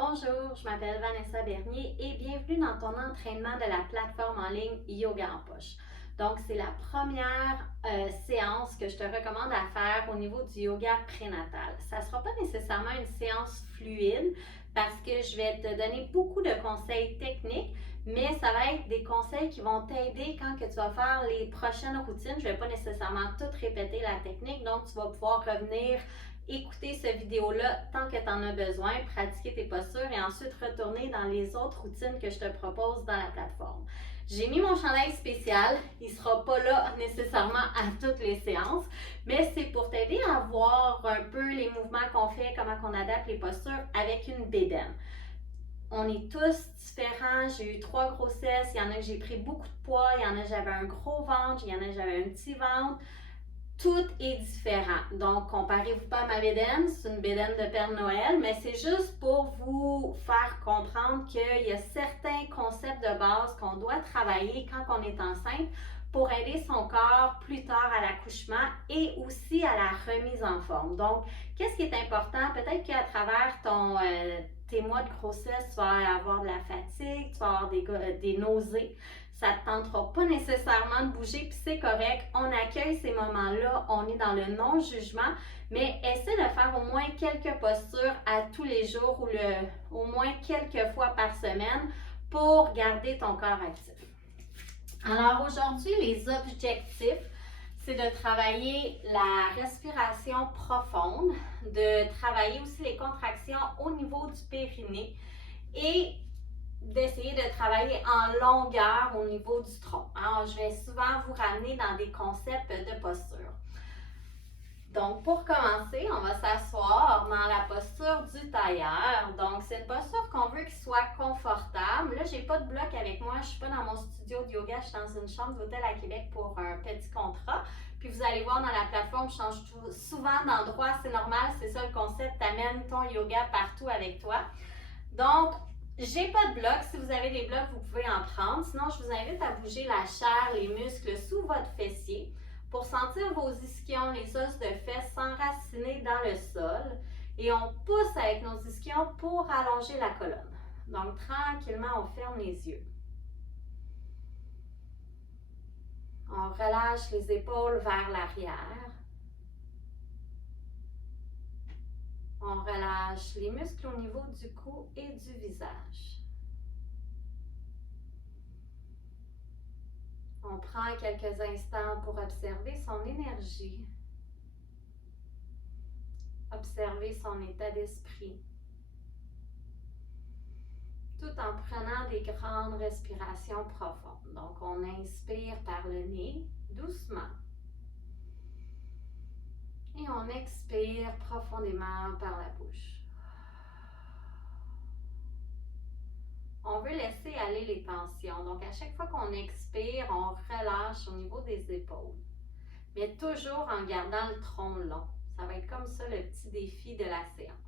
Bonjour, je m'appelle Vanessa Bernier et bienvenue dans ton entraînement de la plateforme en ligne Yoga en poche. Donc, c'est la première séance que je te recommande à faire au niveau du yoga prénatal. Ça ne sera pas nécessairement une séance fluide parce que je vais te donner beaucoup de conseils techniques, mais ça va être des conseils qui vont t'aider quand que tu vas faire les prochaines routines. Je ne vais pas nécessairement tout répéter la technique, donc tu vas pouvoir revenir écouter cette vidéo-là tant que tu en as besoin, pratiquer tes postures et ensuite retourner dans les autres routines que je te propose dans la plateforme. J'ai mis mon chandail spécial, il ne sera pas là nécessairement à toutes les séances, mais c'est pour t'aider à voir un peu les mouvements qu'on fait, comment on adapte les postures avec une bédaine. On est tous différents, j'ai eu 3 grossesses, il y en a que j'ai pris beaucoup de poids, il y en a j'avais un gros ventre, il y en a j'avais un petit ventre. Tout est différent. Donc, comparez-vous pas à ma bédaine, c'est une bédaine de Père Noël, mais c'est juste pour vous faire comprendre qu'il y a certains concepts de base qu'on doit travailler quand on est enceinte pour aider son corps plus tard à l'accouchement et aussi à la remise en forme. Donc, qu'est-ce qui est important? Peut-être qu'à travers tes mois de grossesse, tu vas avoir de la fatigue, tu vas avoir des nausées. Ça ne te tentera pas nécessairement de bouger, puis c'est correct. On accueille ces moments-là, on est dans le non-jugement, mais essaie de faire au moins quelques postures à tous les jours ou au moins quelques fois par semaine pour garder ton corps actif. Alors aujourd'hui, les objectifs, c'est de travailler la respiration profonde, de travailler aussi les contractions au niveau du périnée et d'essayer de travailler en longueur au niveau du tronc. Alors, je vais souvent vous ramener dans des concepts de posture. Donc, pour commencer, on va s'asseoir dans la posture du tailleur. Donc, c'est une posture qu'on veut qu'il soit confortable. Là, je n'ai pas de bloc avec moi. Je ne suis pas dans mon studio de yoga. Je suis dans une chambre d'hôtel à Québec pour un petit contrat. Puis, vous allez voir dans la plateforme, je change souvent d'endroit. C'est normal, c'est ça le concept. Tu amènes ton yoga partout avec toi. Donc, j'ai pas de bloc. Si vous avez des blocs, vous pouvez en prendre. Sinon, je vous invite à bouger la chair, les muscles sous votre fessier pour sentir vos ischions, les os de fesses s'enraciner dans le sol. Et on pousse avec nos ischions pour allonger la colonne. Donc, tranquillement, on ferme les yeux. On relâche les épaules vers l'arrière. On relâche les muscles au niveau du cou et du visage. On prend quelques instants pour observer son énergie, observer son état d'esprit, tout en prenant des grandes respirations profondes. Donc, on inspire par le nez, doucement, et on expire profondément par la bouche. On veut laisser aller les tensions. Donc, à chaque fois qu'on expire, on relâche au niveau des épaules. Mais toujours en gardant le tronc long. Ça va être comme ça le petit défi de la séance.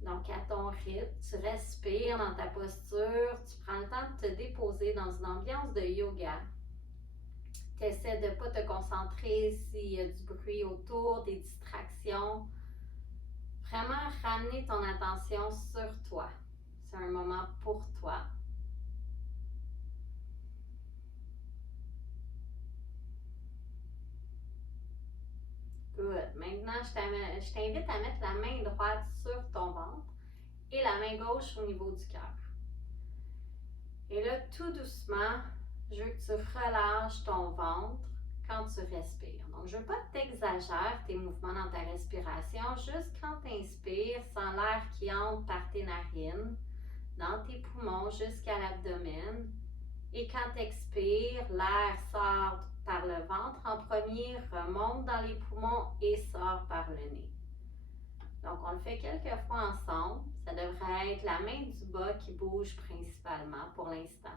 Donc, à ton rythme, tu respires dans ta posture, tu prends le temps de te déposer dans une ambiance de yoga. Tu essaies de ne pas te concentrer s'il y a du bruit autour, des distractions. Vraiment ramener ton attention sur toi. C'est un moment pour toi. Good. Maintenant, je t'invite à mettre la main droite sur ton ventre et la main gauche au niveau du cœur. Et là, tout doucement, je veux que tu relâches ton ventre quand tu respires. Donc, je ne veux pas que tu exagères tes mouvements dans ta respiration. Juste quand tu inspires, sens l'air qui entre par tes narines, dans tes poumons jusqu'à l'abdomen. Et quand tu expires, l'air sort par le ventre en premier, remonte dans les poumons et sort par le nez. Donc, on le fait quelques fois ensemble. Ça devrait être la main du bas qui bouge principalement pour l'instant.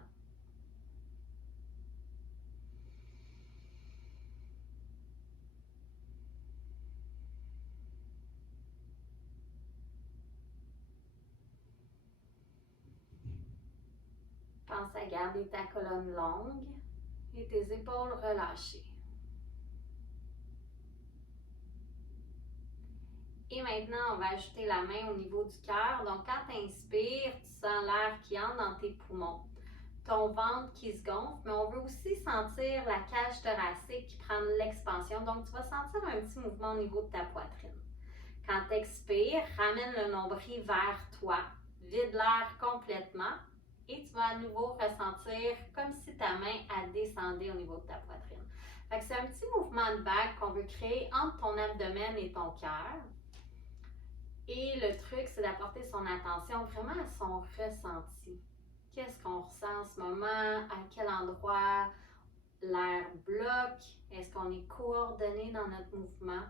Pense à garder ta colonne longue et tes épaules relâchées. Et maintenant, on va ajouter la main au niveau du cœur. Donc, quand tu inspires, tu sens l'air qui entre dans tes poumons, ton ventre qui se gonfle, mais on veut aussi sentir la cage thoracique qui prend de l'expansion. Donc, tu vas sentir un petit mouvement au niveau de ta poitrine. Quand tu expires, ramène le nombril vers toi, vide l'air complètement et tu vas à nouveau ressentir comme si ta main a descendu au niveau de ta poitrine. Fait que c'est un petit mouvement de vague qu'on veut créer entre ton abdomen et ton cœur. Et le truc, c'est d'apporter son attention vraiment à son ressenti. Qu'est-ce qu'on ressent en ce moment? À quel endroit l'air bloque? Est-ce qu'on est coordonné dans notre mouvement?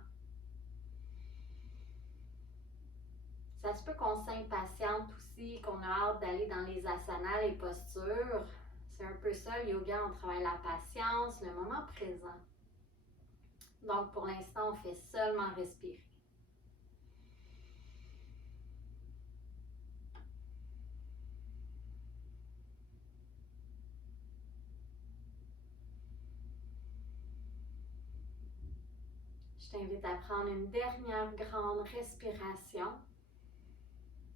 Ça se peut qu'on s'impatiente aussi, qu'on a hâte d'aller dans les asanas, les postures. C'est un peu ça, le yoga, on travaille la patience, le moment présent. Donc, pour l'instant, on fait seulement respirer. Je t'invite à prendre une dernière grande respiration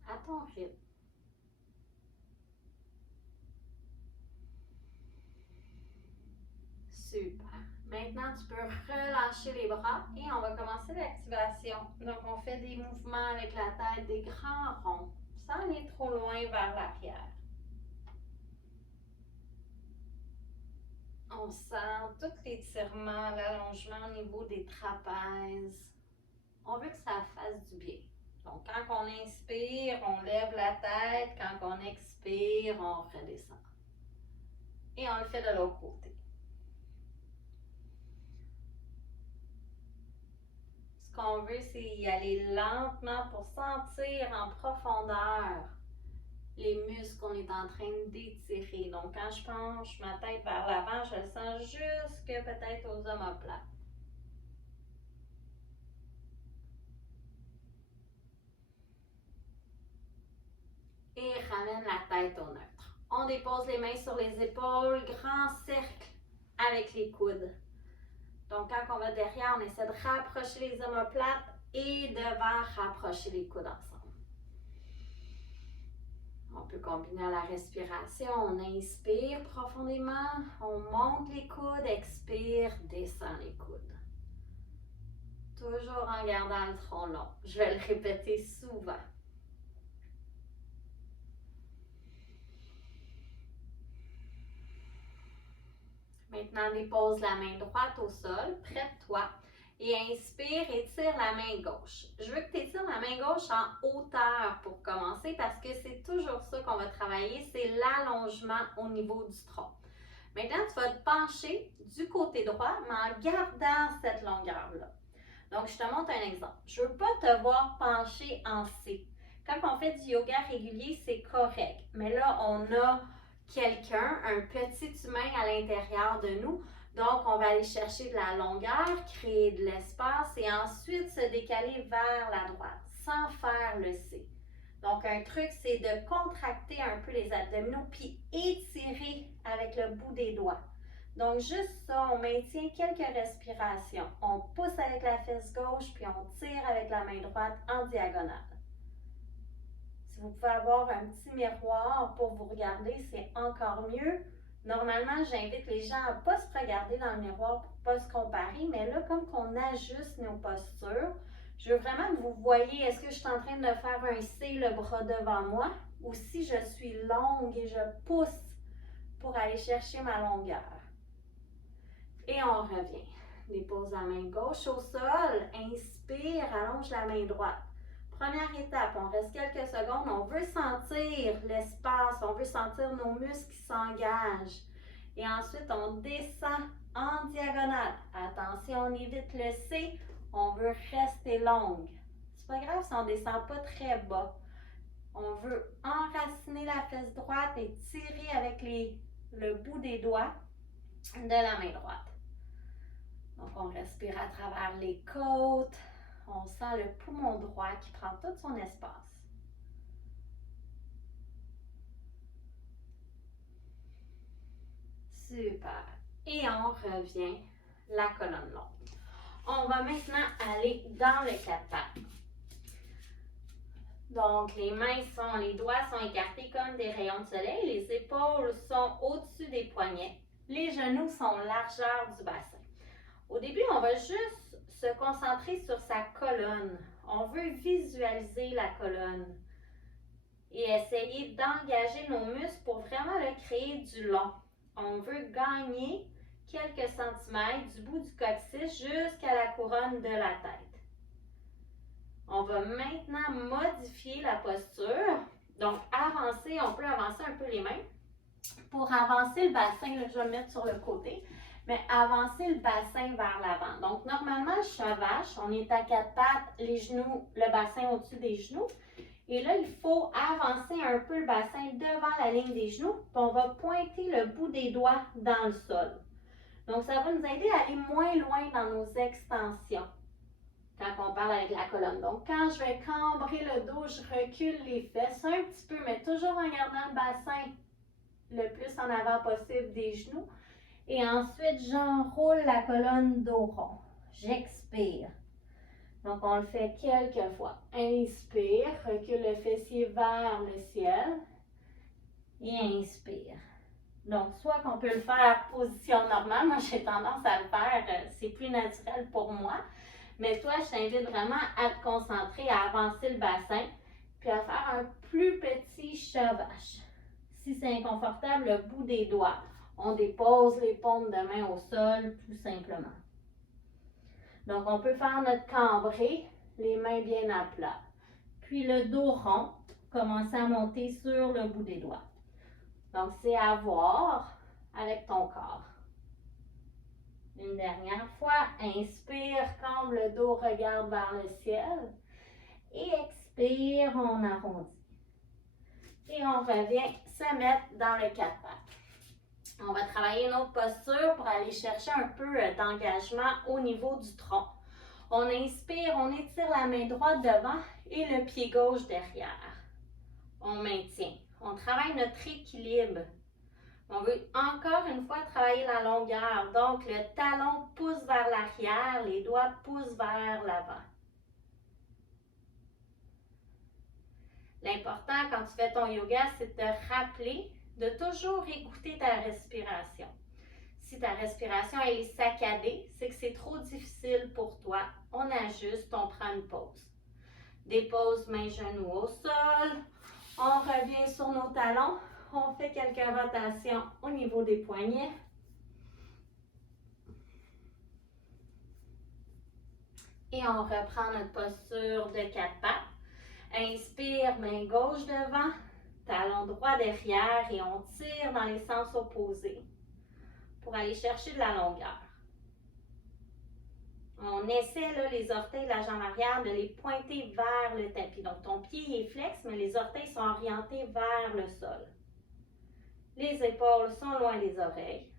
à ton rythme. Super. Maintenant, tu peux relâcher les bras et on va commencer l'activation. Donc, on fait des mouvements avec la tête, des grands ronds, sans aller trop loin vers l'arrière. On sent tout l'étirement, l'allongement au niveau des trapèzes. On veut que ça fasse du bien. Donc, quand on inspire, on lève la tête. Quand on expire, on redescend. Et on le fait de l'autre côté. Ce qu'on veut, c'est y aller lentement pour sentir en profondeur les muscles qu'on est en train d'étirer. Donc, quand je penche ma tête vers l'avant, je le sens jusque peut-être aux omoplates. Et ramène la tête au neutre. On dépose les mains sur les épaules, grand cercle avec les coudes. Donc, quand on va derrière, on essaie de rapprocher les omoplates et devant rapprocher les coudes ensemble. On peut combiner à la respiration. On inspire profondément, on monte les coudes, expire, descend les coudes. Toujours en gardant le tronc long. Je vais le répéter souvent. Maintenant, dépose la main droite au sol, près de toi. Et inspire, étire la main gauche. Je veux que tu étires la main gauche en hauteur pour commencer parce que c'est toujours ça qu'on va travailler, c'est l'allongement au niveau du tronc. Maintenant, tu vas te pencher du côté droit, mais en gardant cette longueur-là. Donc, je te montre un exemple. Je ne veux pas te voir pencher en C. Quand on fait du yoga régulier, c'est correct. Mais là, on a quelqu'un, un petit humain à l'intérieur de nous. Donc, on va aller chercher de la longueur, créer de l'espace et ensuite se décaler vers la droite sans faire le C. Donc, un truc, c'est de contracter un peu les abdominaux puis étirer avec le bout des doigts. Donc, juste ça, on maintient quelques respirations. On pousse avec la fesse gauche puis on tire avec la main droite en diagonale. Si vous pouvez avoir un petit miroir pour vous regarder, c'est encore mieux. Normalement, j'invite les gens à ne pas se regarder dans le miroir pour ne pas se comparer, mais là, comme qu'on ajuste nos postures, je veux vraiment que vous voyez, est-ce que je suis en train de faire un C, le bras devant moi, ou si je suis longue et je pousse pour aller chercher ma longueur. Et on revient. Dépose la main gauche au sol, inspire, allonge la main droite. Première étape, on reste quelques secondes, on veut sentir l'espace, on veut sentir nos muscles qui s'engagent. Et ensuite, on descend en diagonale. Attention, on évite le C, on veut rester longue. C'est pas grave si on ne descend pas très bas. On veut enraciner la fesse droite et tirer avec le bout des doigts de la main droite. Donc, on respire à travers les côtes. On sent le poumon droit qui prend tout son espace. Super. Et on revient la colonne longue. On va maintenant aller dans le quatre pattes. Donc, les doigts sont écartés comme des rayons de soleil. Les épaules sont au-dessus des poignets. Les genoux sont largeur du bassin. Au début, on va juste se concentrer sur sa colonne. On veut visualiser la colonne et essayer d'engager nos muscles pour vraiment le créer du long. On veut gagner quelques centimètres du bout du coccyx jusqu'à la couronne de la tête. On va maintenant modifier la posture. Donc, avancer, on peut avancer un peu les mains. Pour avancer le bassin, là, je vais le mettre sur le côté, mais avancer le bassin vers l'avant. Donc, normalement, le chevache, on est à quatre pattes, les genoux, le bassin au-dessus des genoux. Et là, il faut avancer un peu le bassin devant la ligne des genoux, puis on va pointer le bout des doigts dans le sol. Donc, ça va nous aider à aller moins loin dans nos extensions quand on parle avec la colonne. Donc, quand je vais cambrer le dos, je recule les fesses un petit peu, mais toujours en gardant le bassin le plus en avant possible des genoux. Et ensuite, j'enroule la colonne dos rond. J'expire. Donc, on le fait quelques fois. Inspire, recule le fessier vers le ciel. Et inspire. Donc, soit qu'on peut le faire position normale. Moi, j'ai tendance à le faire, c'est plus naturel pour moi. Mais toi, je t'invite vraiment à te concentrer, à avancer le bassin, puis à faire un plus petit chevache. Si c'est inconfortable, le bout des doigts. On dépose les paumes de main au sol, tout simplement. Donc, on peut faire notre cambré, les mains bien à plat. Puis le dos rond, commencer à monter sur le bout des doigts. Donc, c'est à voir avec ton corps. Une dernière fois, inspire, cambre le dos, regarde vers le ciel. Et expire, on arrondit. Et on revient se mettre dans le quatre pattes. On va travailler notre posture pour aller chercher un peu d'engagement au niveau du tronc. On inspire, on étire la main droite devant et le pied gauche derrière. On maintient. On travaille notre équilibre. On veut encore une fois travailler la longueur. Donc, le talon pousse vers l'arrière, les doigts poussent vers l'avant. L'important quand tu fais ton yoga, c'est de te rappeler de toujours écouter ta respiration. Si ta respiration elle est saccadée, c'est que c'est trop difficile pour toi. On ajuste, on prend une pause. Dépose mains, genoux au sol. On revient sur nos talons. On fait quelques rotations au niveau des poignets. Et on reprend notre posture de quatre pattes. Inspire, main gauche devant, talon droit derrière et on tire dans les sens opposés pour aller chercher de la longueur. On essaie là, les orteils de la jambe arrière de les pointer vers le tapis. Donc ton pied est flex, mais les orteils sont orientés vers le sol. Les épaules sont loin des oreilles.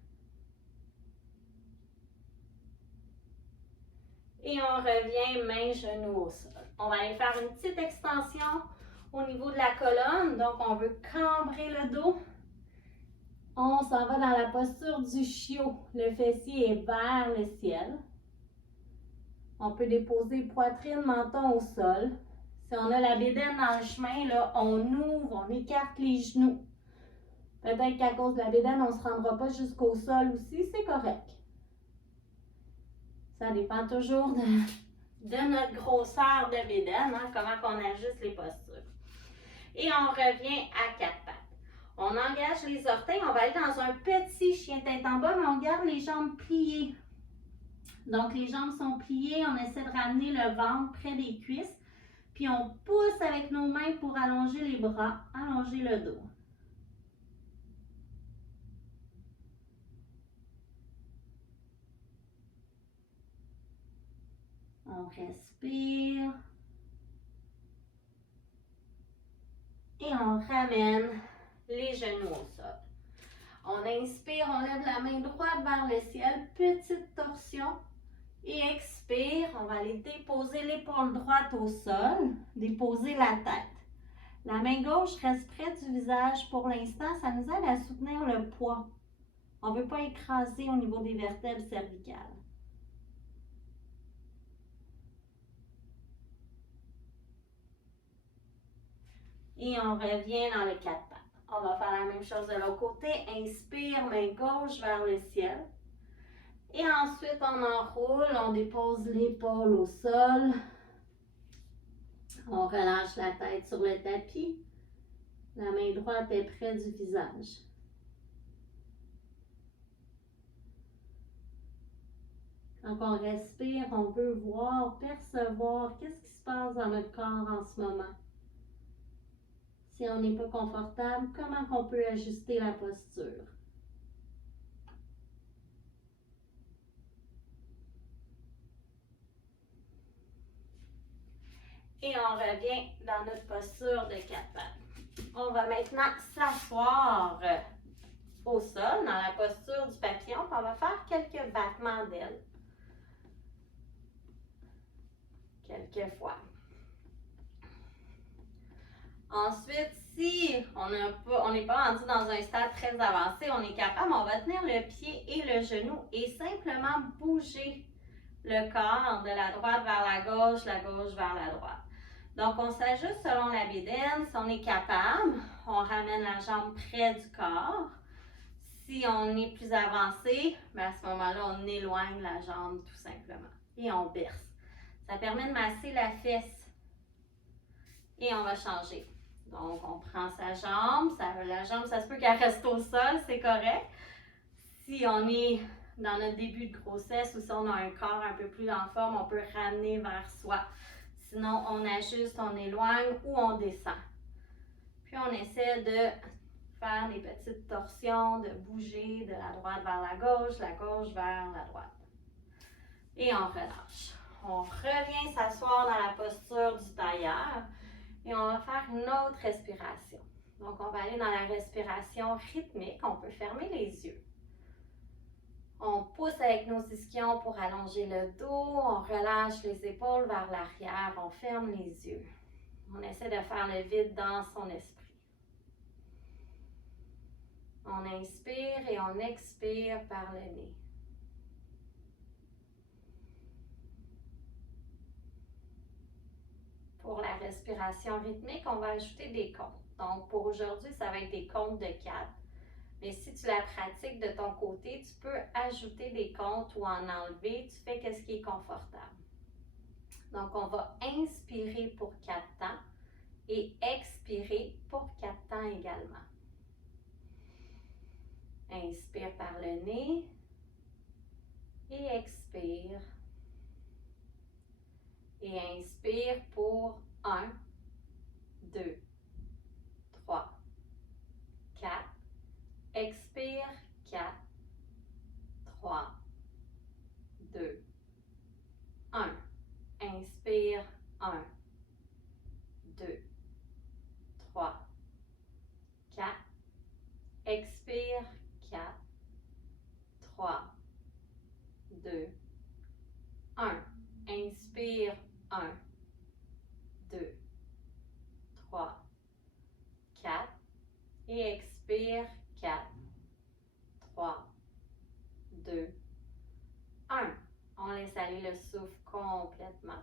Et on revient main, genoux au sol. On va aller faire une petite extension au niveau de la colonne. Donc, on veut cambrer le dos. On s'en va dans la posture du chiot. Le fessier est vers le ciel. On peut déposer poitrine, menton au sol. Si on a la bédaine dans le chemin, là, on ouvre, on écarte les genoux. Peut-être qu'à cause de la bédaine, on ne se rendra pas jusqu'au sol aussi, c'est correct. Ça dépend toujours de notre grosseur de bédaine, hein, comment on ajuste les postures. Et on revient à quatre pattes. On engage les orteils, on va aller dans un petit chien tête en bas, mais on garde les jambes pliées. Donc les jambes sont pliées, on essaie de ramener le ventre près des cuisses, puis on pousse avec nos mains pour allonger les bras, allonger le dos. On respire. Et on ramène les genoux au sol. On inspire, on lève la main droite vers le ciel, petite torsion. Et expire, on va aller déposer l'épaule droite au sol, déposer la tête. La main gauche reste près du visage pour l'instant, ça nous aide à soutenir le poids. On ne veut pas écraser au niveau des vertèbres cervicales. Et on revient dans le 4 pattes. On va faire la même chose de l'autre côté. Inspire, main gauche vers le ciel. Et ensuite, on enroule, on dépose l'épaule au sol. On relâche la tête sur le tapis. La main droite est près du visage. Quand on respire, on peut voir, percevoir qu'est-ce qui se passe dans notre corps en ce moment. Si on n'est pas confortable, comment on peut ajuster la posture? Et on revient dans notre posture de 4 pattes. On va maintenant s'asseoir au sol, dans la posture du papillon, puis on va faire quelques battements d'ailes. Quelques fois. Ensuite, si on n'est pas rendu dans un stade très avancé, on est capable, on va tenir le pied et le genou et simplement bouger le corps de la droite vers la gauche vers la droite. Donc, on s'ajuste selon la bédaine. Si on est capable, on ramène la jambe près du corps. Si on est plus avancé, bien à ce moment-là, on éloigne la jambe tout simplement et on berce. Ça permet de masser la fesse. Et on va changer. Donc, on prend sa jambe. La jambe, ça se peut qu'elle reste au sol, c'est correct. Si on est dans notre début de grossesse ou si on a un corps un peu plus en forme, on peut ramener vers soi. Sinon, on ajuste, on éloigne ou on descend. Puis, on essaie de faire des petites torsions, de bouger de la droite vers la gauche vers la droite. Et on relâche. On revient s'asseoir dans la posture du tailleur et on va faire une autre respiration. Donc, on va aller dans la respiration rythmique. On peut fermer les yeux. On pousse avec nos ischions pour allonger le dos. On relâche les épaules vers l'arrière. On ferme les yeux. On essaie de faire le vide dans son esprit. On inspire et on expire par le nez. Pour la respiration rythmique, on va ajouter des comptes. Donc, pour aujourd'hui, ça va être des comptes de 4. Mais si tu la pratiques de ton côté, tu peux ajouter des comptes ou en enlever. Tu fais ce qui est confortable. Donc, on va inspirer pour 4 temps et expirer pour 4 temps également. Inspire par le nez et expire. Et inspire pour 1, 2, 3, 4. Expire 4, 3, 2, 1. Inspire 1, 2, 3, 4. Expire 4, 3, 2, 1. Inspire 1, 2, 3, 4 et expire 4, 3, 2, 1. On laisse aller le souffle complètement.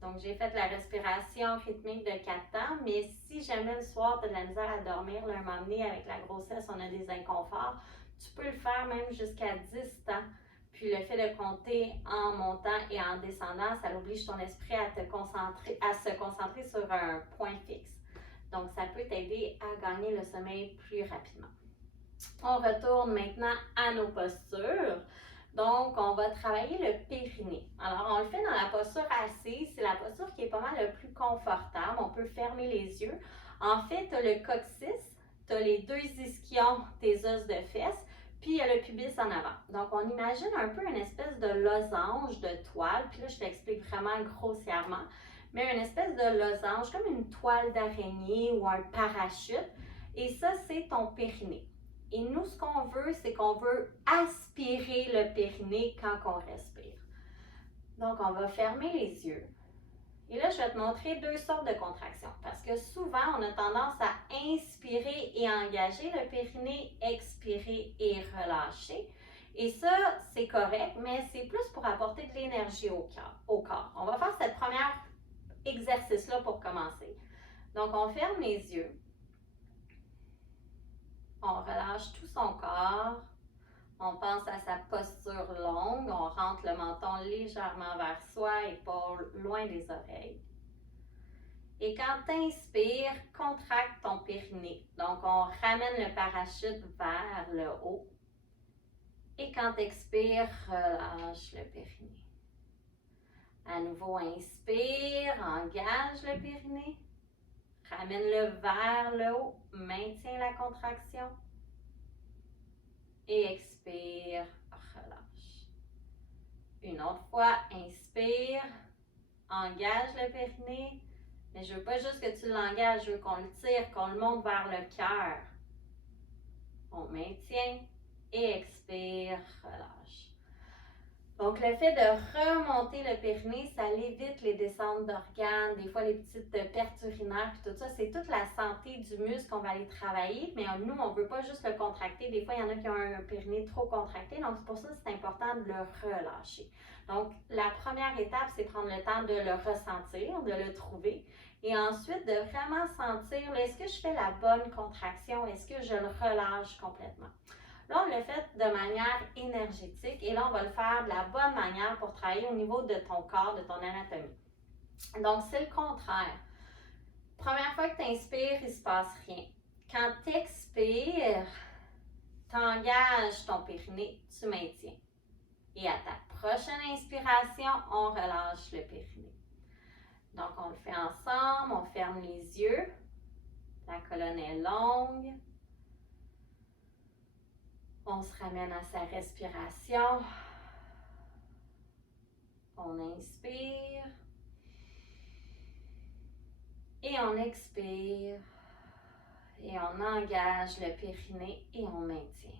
Donc, j'ai fait la respiration rythmique de 4 temps, mais si jamais le soir, tu as de la misère à dormir, un moment donné, avec la grossesse, on a des inconforts, tu peux le faire même jusqu'à 10 temps. Puis le fait de compter en montant et en descendant, ça oblige ton esprit à se concentrer sur un point fixe. Donc, ça peut t'aider à gagner le sommeil plus rapidement. On retourne maintenant à nos postures. Donc, on va travailler le périnée. Alors, on le fait dans la posture assise. C'est la posture qui est pas mal le plus confortable. On peut fermer les yeux. En fait, tu as le coccyx, tu as les 2 ischions, tes os de fesses, puis il y a le pubis en avant. Donc, on imagine un peu une espèce de losange de toile. Puis là, je t'explique vraiment grossièrement. Mais une espèce de losange, comme une toile d'araignée ou un parachute. Et ça, c'est ton périnée. Et nous, ce qu'on veut, c'est qu'on veut aspirer le périnée quand on respire. Donc, on va fermer les yeux. Et là, je vais te montrer 2 sortes de contractions. Parce que souvent, on a tendance à inspirer et engager le périnée, expirer et relâcher. Et ça, c'est correct, mais c'est plus pour apporter de l'énergie au corps. On va faire cette première exercice-là pour commencer. Donc, on ferme les yeux. On relâche tout son corps. On pense à sa posture longue. On rentre le menton légèrement vers soi, épaules loin des oreilles. Et quand tu inspires, contracte ton périnée. Donc, on ramène le parachute vers le haut. Et quand tu expires, relâche le périnée. À nouveau, inspire, engage le périnée. Ramène-le vers le haut, maintiens la contraction. Et expire, relâche. Une autre fois, inspire, engage le périnée. Mais je ne veux pas juste que tu l'engages, je veux qu'on le tire, qu'on le monte vers le cœur. On maintient et expire, relâche. Donc, le fait de remonter le périnée, ça évite les descentes d'organes, des fois les petites pertes urinaires, puis tout ça. C'est toute la santé du muscle qu'on va aller travailler, mais nous, on ne veut pas juste le contracter. Des fois, il y en a qui ont un périnée trop contracté, donc c'est pour ça que c'est important de le relâcher. Donc, la première étape, c'est prendre le temps de le ressentir, de le trouver, et ensuite de vraiment sentir, est-ce que je fais la bonne contraction, est-ce que je le relâche complètement? Là, on le fait de manière énergétique et là, on va le faire de la bonne manière pour travailler au niveau de ton corps, de ton anatomie. Donc, c'est le contraire. Première fois que tu inspires, il ne se passe rien. Quand tu expires, tu engages ton périnée, tu maintiens. Et à ta prochaine inspiration, on relâche le périnée. Donc, on le fait ensemble, on ferme les yeux. La colonne est longue. On se ramène à sa respiration. On inspire. Et on expire. Et on engage le périnée et on maintient.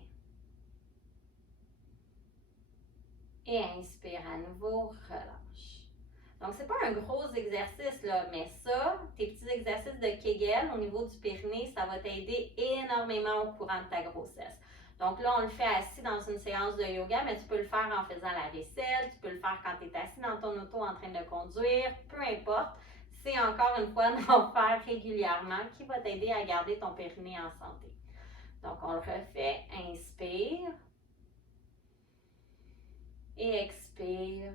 Et inspire à nouveau, relâche. Donc, ce n'est pas un gros exercice, là, mais ça, tes petits exercices de Kegel au niveau du périnée, ça va t'aider énormément au courant de ta grossesse. Donc là, on le fait assis dans une séance de yoga, mais tu peux le faire en faisant la vaisselle, tu peux le faire quand tu es assis dans ton auto en train de conduire, peu importe. C'est encore une fois d'en faire régulièrement qui va t'aider à garder ton périnée en santé. Donc, on le refait. Inspire. Et expire.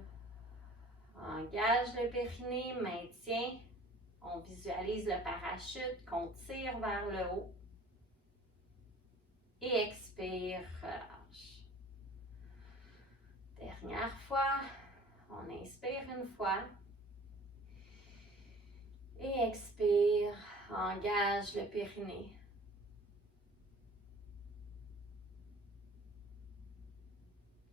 Engage le périnée, maintient. On visualise le parachute qu'on tire vers le haut. Et expire, relâche. Dernière fois, on inspire une fois. Et expire, engage le périnée.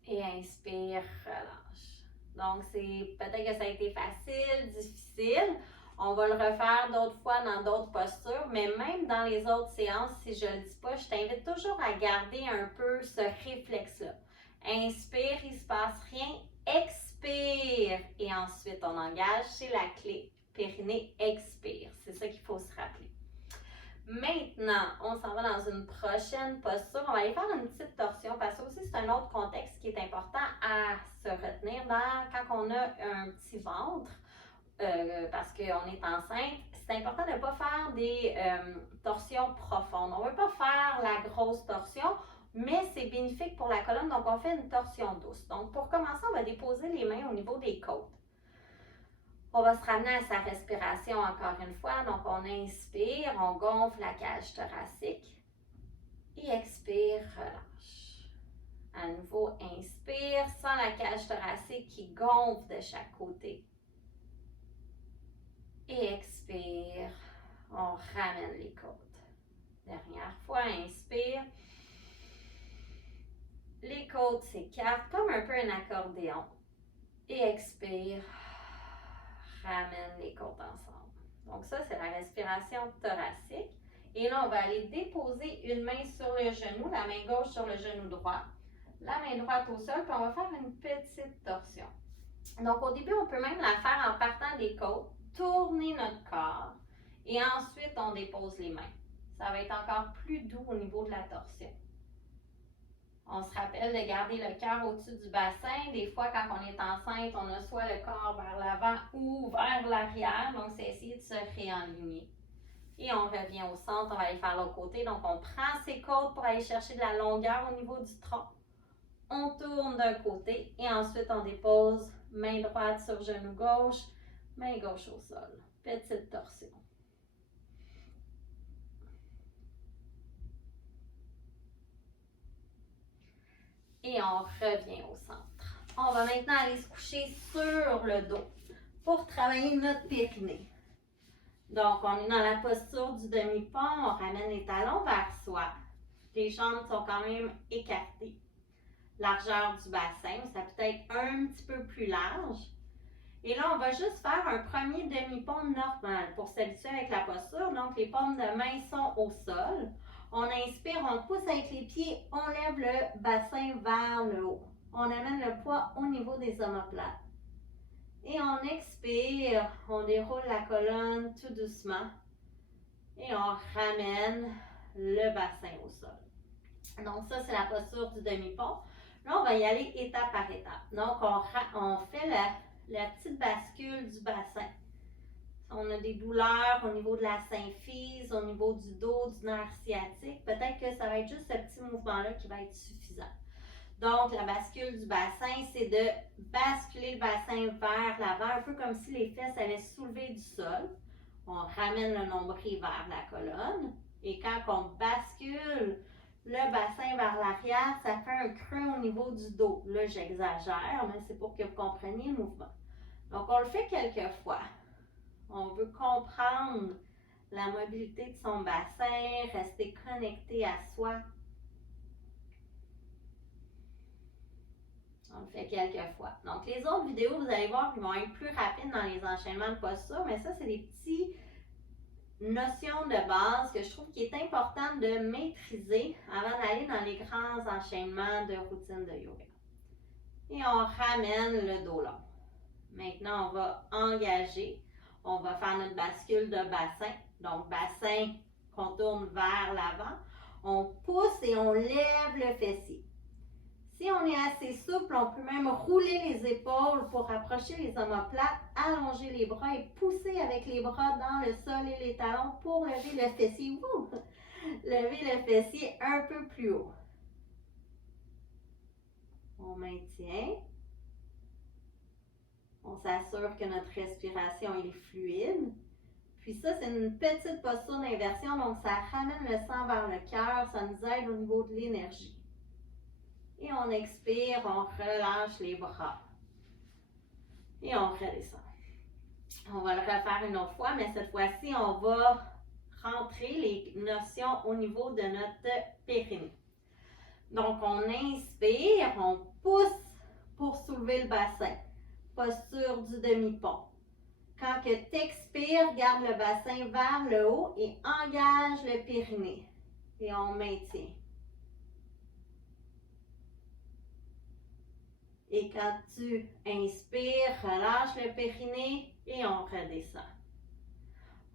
Et inspire, relâche. Donc, peut-être que ça a été facile, difficile. On va le refaire d'autres fois dans d'autres postures, mais même dans les autres séances, si je ne le dis pas, je t'invite toujours à garder un peu ce réflexe-là. Inspire, il ne se passe rien. Expire. Et ensuite, on engage. C'est la clé. Périnée, expire. C'est ça qu'il faut se rappeler. Maintenant, on s'en va dans une prochaine posture. On va aller faire une petite torsion parce que aussi c'est un autre contexte qui est important à se retenir quand on a un petit ventre. Parce qu'on est enceinte, c'est important de ne pas faire des torsions profondes. On ne veut pas faire la grosse torsion, mais c'est bénéfique pour la colonne, donc on fait une torsion douce. Donc pour commencer, on va déposer les mains au niveau des côtes. On va se ramener à sa respiration encore une fois. Donc on inspire, on gonfle la cage thoracique. Et expire, relâche. À nouveau, inspire, sans la cage thoracique qui gonfle de chaque côté. Et expire, on ramène les côtes. Dernière fois, inspire. Les côtes s'écartent comme un peu un accordéon. Et expire, ramène les côtes ensemble. Donc ça, c'est la respiration thoracique. Et là, on va aller déposer une main sur le genou, la main gauche sur le genou droit, la main droite au sol, puis on va faire une petite torsion. Donc au début, on peut même la faire en partant des côtes. Tourner notre corps et ensuite on dépose les mains. Ça va être encore plus doux au niveau de la torsion. On se rappelle de garder le cœur au-dessus du bassin. Des fois, quand on est enceinte, on a soit le corps vers l'avant ou vers l'arrière. Donc, c'est essayer de se réaligner. Et on revient au centre, on va aller faire l'autre côté. Donc, on prend ses côtes pour aller chercher de la longueur au niveau du tronc. On tourne d'un côté et ensuite on dépose main droite sur genou gauche, main gauche au sol. Petite torsion. Et on revient au centre. On va maintenant aller se coucher sur le dos pour travailler notre périnée. Donc, on est dans la posture du demi-pont, on ramène les talons vers soi. Les jambes sont quand même écartées. Largeur du bassin, ça peut être un petit peu plus large. Et là, on va juste faire un premier demi-pont normal pour s'habituer avec la posture. Donc, les paumes de main sont au sol. On inspire, on pousse avec les pieds, on lève le bassin vers le haut. On amène le poids au niveau des omoplates. Et on expire, on déroule la colonne tout doucement. Et on ramène le bassin au sol. Donc ça, c'est la posture du demi-pont. Là, on va y aller étape par étape. Donc, on fait la petite bascule du bassin. On a des douleurs au niveau de la symphyse, au niveau du dos, du nerf sciatique. Peut-être que ça va être juste ce petit mouvement-là qui va être suffisant. Donc, la bascule du bassin, c'est de basculer le bassin vers l'avant, un peu comme si les fesses allaient soulever du sol. On ramène le nombril vers la colonne. Et quand on bascule le bassin vers l'arrière, ça fait un creux au niveau du dos. Là, j'exagère, mais c'est pour que vous compreniez le mouvement. Donc, on le fait quelques fois. On veut comprendre la mobilité de son bassin, rester connecté à soi. On le fait quelques fois. Donc, les autres vidéos, vous allez voir qu'ils vont être plus rapides dans les enchaînements de posture, mais ça, c'est des petites notions de base que je trouve qu'il est important de maîtriser avant d'aller dans les grands enchaînements de routine de yoga. Et on ramène le dos long. Maintenant, on va engager. On va faire notre bascule de bassin. Donc, bassin qu'on tourne vers l'avant. On pousse et on lève le fessier. Si on est assez souple, on peut même rouler les épaules pour rapprocher les omoplates, allonger les bras et pousser avec les bras dans le sol et les talons pour lever le fessier. Lever le fessier un peu plus haut. On maintient. On s'assure que notre respiration est fluide. Puis ça, c'est une petite posture d'inversion, donc ça ramène le sang vers le cœur, ça nous aide au niveau de l'énergie. Et on expire, on relâche les bras. Et on redescend. On va le refaire une autre fois, mais cette fois-ci, on va rentrer les notions au niveau de notre périnée. Donc, on inspire, on pousse pour soulever le bassin. Posture du demi-pont. Quand tu expires, garde le bassin vers le haut et engage le périnée. Et on maintient. Et quand tu inspires, relâche le périnée et on redescend.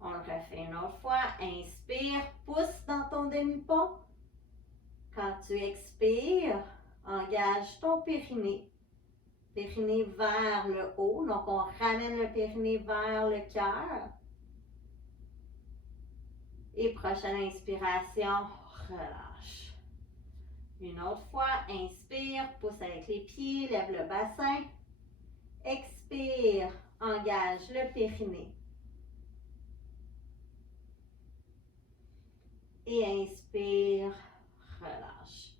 On le refait une autre fois. Inspire, pousse dans ton demi-pont. Quand tu expires, engage ton périnée. Périnée vers le haut. Donc, on ramène le périnée vers le cœur. Et prochaine inspiration, relâche. Une autre fois, inspire, pousse avec les pieds, lève le bassin. Expire, engage le périnée. Et inspire, relâche.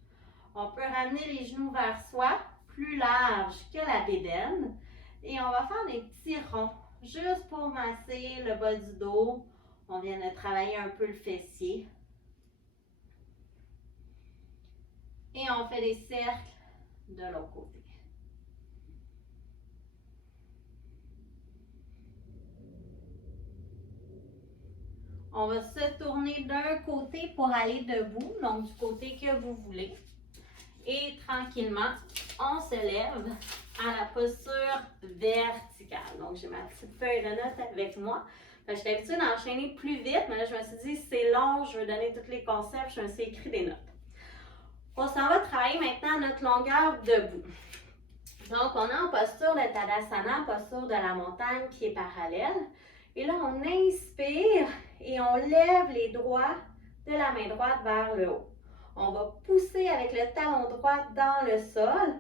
On peut ramener les genoux vers soi, plus large que la bédaine. Et on va faire des petits ronds, juste pour masser le bas du dos. On vient de travailler un peu le fessier. Et on fait des cercles de l'autre côté. On va se tourner d'un côté pour aller debout, donc du côté que vous voulez. Et tranquillement, on se lève à la posture verticale. Donc, j'ai ma petite feuille de notes avec moi. Je suis habituée d'enchaîner plus vite, mais là, je me suis dit, c'est long, je veux donner tous les concepts, je me suis écrit des notes. On s'en va travailler maintenant notre longueur debout. Donc, on est en posture de Tadasana, posture de la montagne qui est parallèle. Et là, on inspire et on lève les doigts de la main droite vers le haut. On va pousser avec le talon droit dans le sol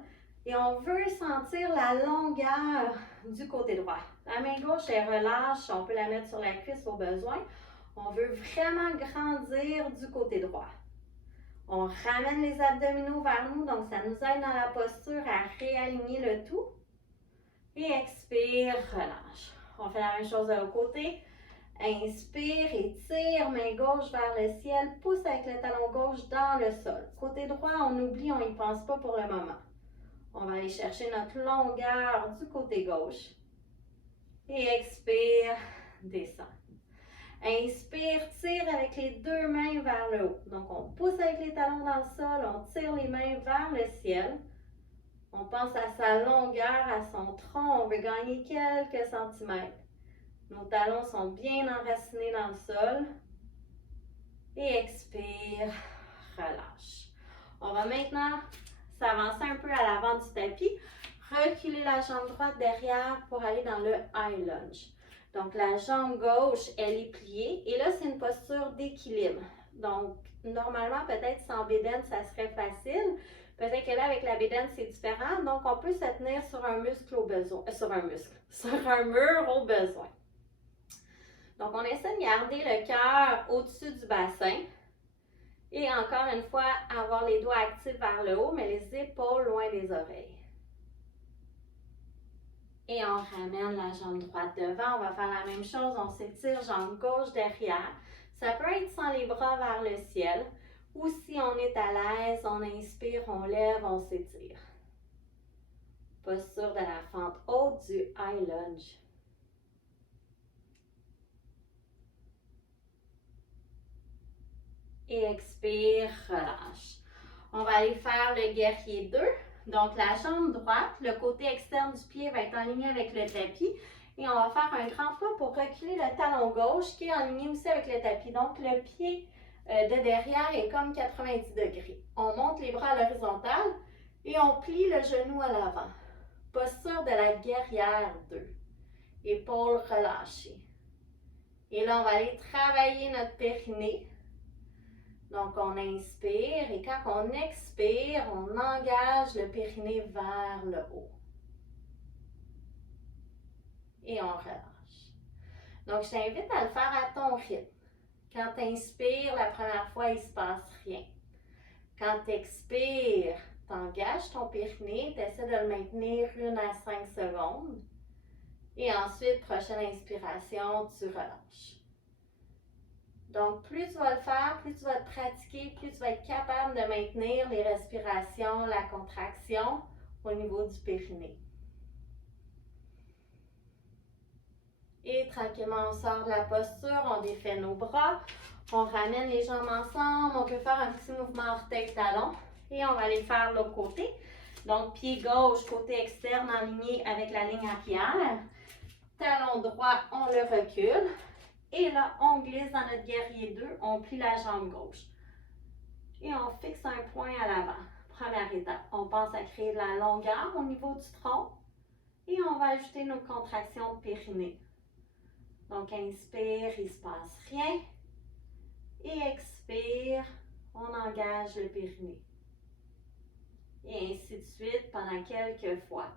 et on veut sentir la longueur du côté droit. La main gauche, elle relâche, on peut la mettre sur la cuisse au besoin. On veut vraiment grandir du côté droit. On ramène les abdominaux vers nous, donc ça nous aide dans la posture à réaligner le tout. Et expire, relâche. On fait la même chose de l'autre côté. Inspire, étire, main gauche vers le ciel, pousse avec le talon gauche dans le sol. Côté droit, on oublie, on n'y pense pas pour le moment. On va aller chercher notre longueur du côté gauche. Et expire, descend. Inspire, tire avec les deux mains vers le haut. Donc, on pousse avec les talons dans le sol, on tire les mains vers le ciel. On pense à sa longueur, à son tronc, on veut gagner quelques centimètres. Nos talons sont bien enracinés dans le sol. Et expire, relâche. On va maintenant s'avancer un peu à l'avant du tapis. Reculer la jambe droite derrière pour aller dans le high lunge. Donc, la jambe gauche, elle est pliée. Et là, c'est une posture d'équilibre. Donc, normalement, peut-être sans bédaine, ça serait facile. Peut-être que là, avec la bédaine, c'est différent. Donc, on peut se tenir sur un muscle au besoin. Sur un mur au besoin. Donc, on essaie de garder le cœur au-dessus du bassin. Et encore une fois, avoir les doigts actifs vers le haut, mais les épaules loin des oreilles. Et on ramène la jambe droite devant. On va faire la même chose. On s'étire, jambe gauche derrière. Ça peut être sans les bras vers le ciel. Ou si on est à l'aise, on inspire, on lève, on s'étire. Posture de la fente haute du high lunge. Et expire, relâche. On va aller faire le guerrier 2. Donc, la jambe droite, le côté externe du pied va être en ligne avec le tapis. Et on va faire un grand pas pour reculer le talon gauche qui est en ligne aussi avec le tapis. Donc, le pied de derrière est comme 90 degrés. On monte les bras à l'horizontale et on plie le genou à l'avant. Posture de la guerrière 2. Épaules relâchées. Et là, on va aller travailler notre périnée. Donc, on inspire et quand on expire, on engage le périnée vers le haut. Et on relâche. Donc, je t'invite à le faire à ton rythme. Quand tu inspires, la première fois, il ne se passe rien. Quand tu expires, tu engages ton périnée, tu essaies de le maintenir 1 à 5 secondes. Et ensuite, prochaine inspiration, tu relâches. Donc, plus tu vas le faire, plus tu vas te pratiquer, plus tu vas être capable de maintenir les respirations, la contraction au niveau du périnée. Et tranquillement, on sort de la posture, on défait nos bras, on ramène les jambes ensemble, on peut faire un petit mouvement orteil-talon et on va aller faire l'autre côté. Donc, pied gauche, côté externe aligné avec la ligne arrière. Talon droit, on le recule. Et là, on glisse dans notre guerrier 2, on plie la jambe gauche. Et on fixe un point à l'avant. Première étape, on pense à créer de la longueur au niveau du tronc. Et on va ajouter nos contractions de périnée. Donc, inspire, il ne se passe rien. Et expire, on engage le périnée. Et ainsi de suite pendant quelques fois.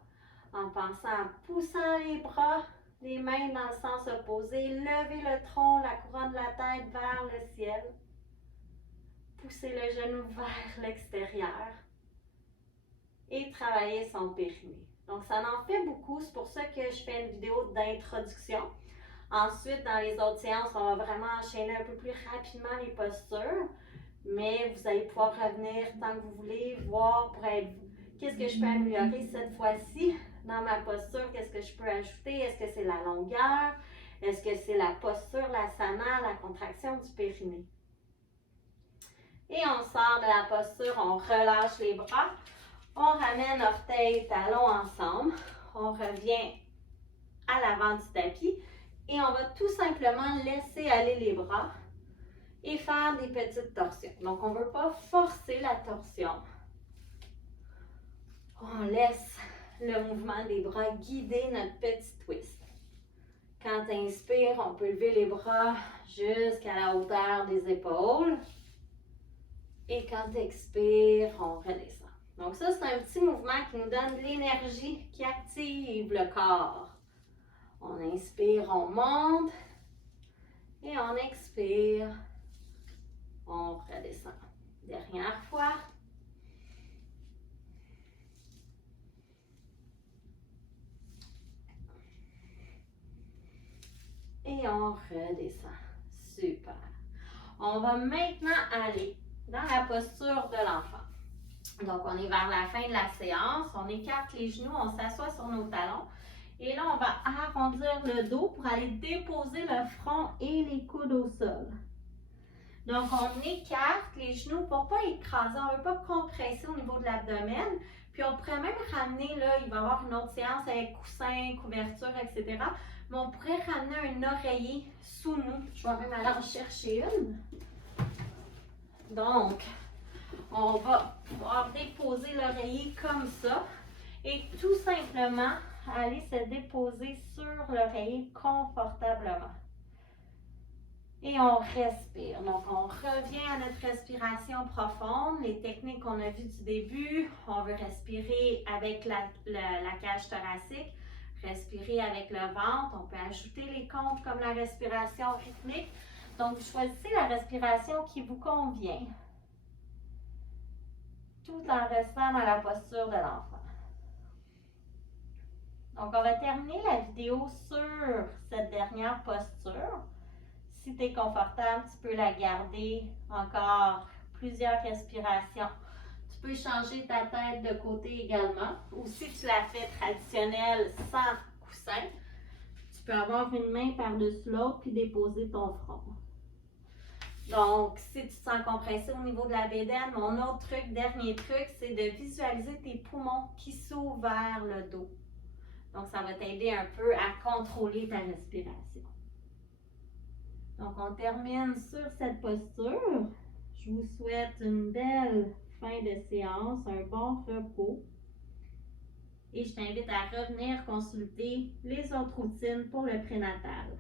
En pensant à poussant les bras, les mains dans le sens opposé, levez le tronc, la couronne de la tête vers le ciel. Poussez le genou vers l'extérieur. Et travaillez son périnée. Donc, ça en fait beaucoup. C'est pour ça que je fais une vidéo d'introduction. Ensuite, dans les autres séances, on va vraiment enchaîner un peu plus rapidement les postures. Mais vous allez pouvoir revenir tant que vous voulez, voir pour être qu'est-ce que je peux améliorer cette fois-ci dans ma posture, qu'est-ce que je peux ajouter, est-ce que c'est la longueur, est-ce que c'est la posture, l'asana, la contraction du périnée. Et on sort de la posture, on relâche les bras, on ramène orteils, talons ensemble, on revient à l'avant du tapis et on va tout simplement laisser aller les bras et faire des petites torsions. Donc, on ne veut pas forcer la torsion. On laisse le mouvement des bras guider notre petit twist. Quand tu inspires, on peut lever les bras jusqu'à la hauteur des épaules. Et quand tu expires, on redescend. Donc ça, c'est un petit mouvement qui nous donne de l'énergie, qui active le corps. On inspire, on monte. Et on expire, on redescend. Dernière fois. Et on redescend. Super. On va maintenant aller dans la posture de l'enfant. Donc, on est vers la fin de la séance. On écarte les genoux, on s'assoit sur nos talons. Et là, on va arrondir le dos pour aller déposer le front et les coudes au sol. Donc, on écarte les genoux pour ne pas écraser. On ne veut pas compresser au niveau de l'abdomen. Puis, on pourrait même ramener, là, il va y avoir une autre séance avec coussin, couverture, etc. Mais on pourrait ramener un oreiller sous nous. Je vais même aller en chercher une. Donc, on va pouvoir déposer l'oreiller comme ça et tout simplement aller se déposer sur l'oreiller confortablement. Et on respire. Donc, on revient à notre respiration profonde. Les techniques qu'on a vues du début, on veut respirer avec la cage thoracique, respirer avec le ventre. On peut ajouter les comptes comme la respiration rythmique. Donc, choisissez la respiration qui vous convient, tout en restant dans la posture de l'enfant. Donc, on va terminer la vidéo sur cette dernière posture. Si tu es confortable, tu peux la garder encore plusieurs respirations. Tu peux changer ta tête de côté également. Ou si tu la fais traditionnelle sans coussin, tu peux avoir une main par-dessus l'autre puis déposer ton front. Donc, si tu te sens compressé au niveau de la bédaine, mon autre truc, dernier truc, c'est de visualiser tes poumons qui s'ouvrent vers le dos. Donc, ça va t'aider un peu à contrôler ta respiration. Donc, on termine sur cette posture. Je vous souhaite une belle fin de séance, un bon repos. Et je t'invite à revenir consulter les autres routines pour le prénatal.